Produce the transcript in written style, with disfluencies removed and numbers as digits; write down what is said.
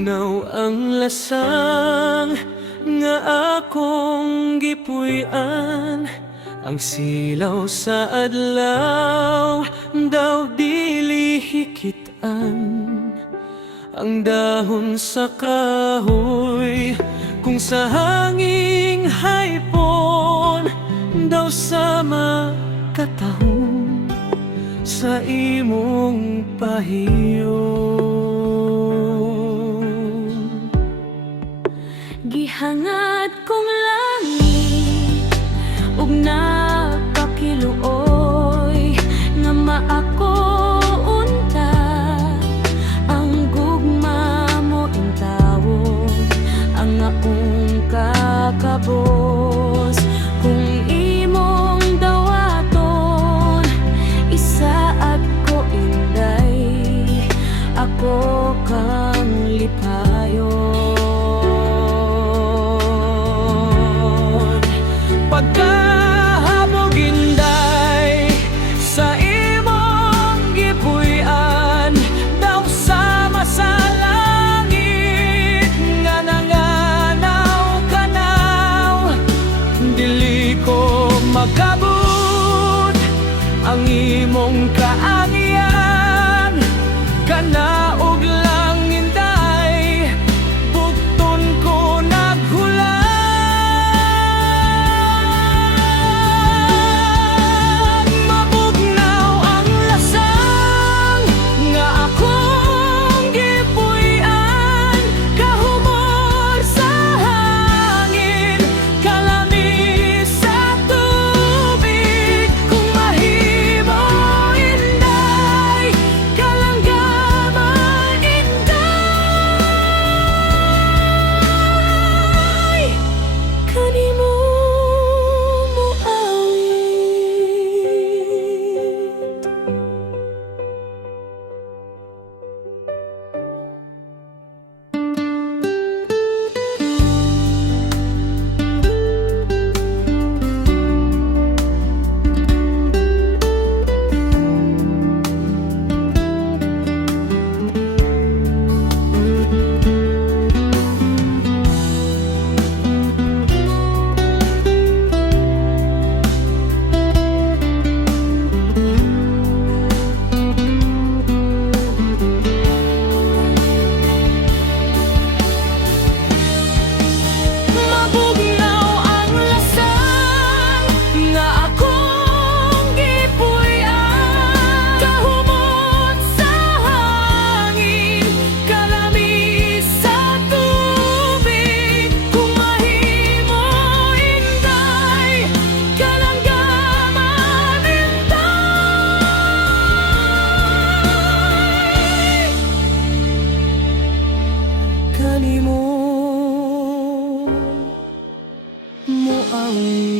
Mabugnaw ang lasang nga akong gipuy-an. Ang silaw sa adlaw daw dili hikitan. Ang dahon sa kahoy kung sa hanging haypon daw sama katahon sa imong pahiyon. Gihangad kong langit ug napakiluoy nga maako unta ang gugma mo intawon ang akong kakabos. Kung imong dawaton isaad ko inday, ako kang lipayon. Pagkahabog inday sa imong gipuy-an, daw sama sa langit nga nanganaw-kanaw. Dili ko magabot ang imong kaangyan, kanaog lang inday bugton ko naghulat. Mabugnaw ang lasang nga akong gipuy-an, kahumor sa hangin, kalami sa tubig. Kung mahimo inday, kalanggaman inday, kanimo moawit. Mabugnaw ang lasang nga akong gipuy-an, kahumot sa hangin, kalami sa tubig. Kung mahimo inday, kalanggaman inday, kanimo moawit.